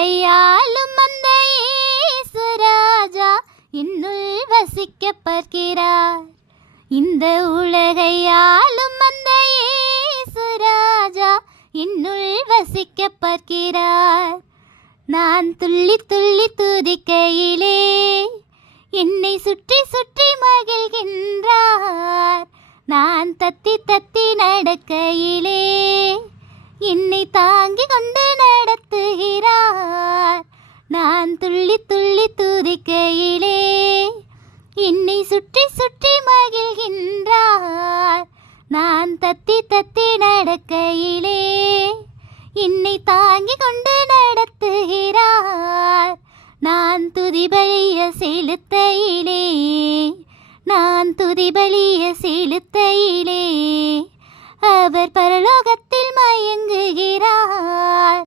உலகையாளும் அந்த இயேசு ராஜா என்னுள் வசிக்கப் பார்க்கிறார். இந்த உலகையாளும் அந்த இயேசு ராஜா என்னுள் வசிக்கப் பார்க்கிறார். நான் துள்ளி துள்ளி துதிக்கையிலே என்னை சுற்றி சுற்றி மகிழ்கின்றார். நான் தத்தி தத்தி நடக்கையிலே என்னை தாங்கி கொண்டு நடத்துகிறார். நான் துள்ளி துள்ளி துதிக்கையிலே என்னை சுற்றி சுற்றி மகிழ்கின்றார். நான் தத்தி தத்தி நடக்கையிலே என்னை தாங்கி கொண்டு நடத்துகிறார். நான் துதிபலிய செலுத்தையிலே நான் துதிபலிய செலுத்தையிலே அவர் பரலோகத்தில் மயங்குகிறார்.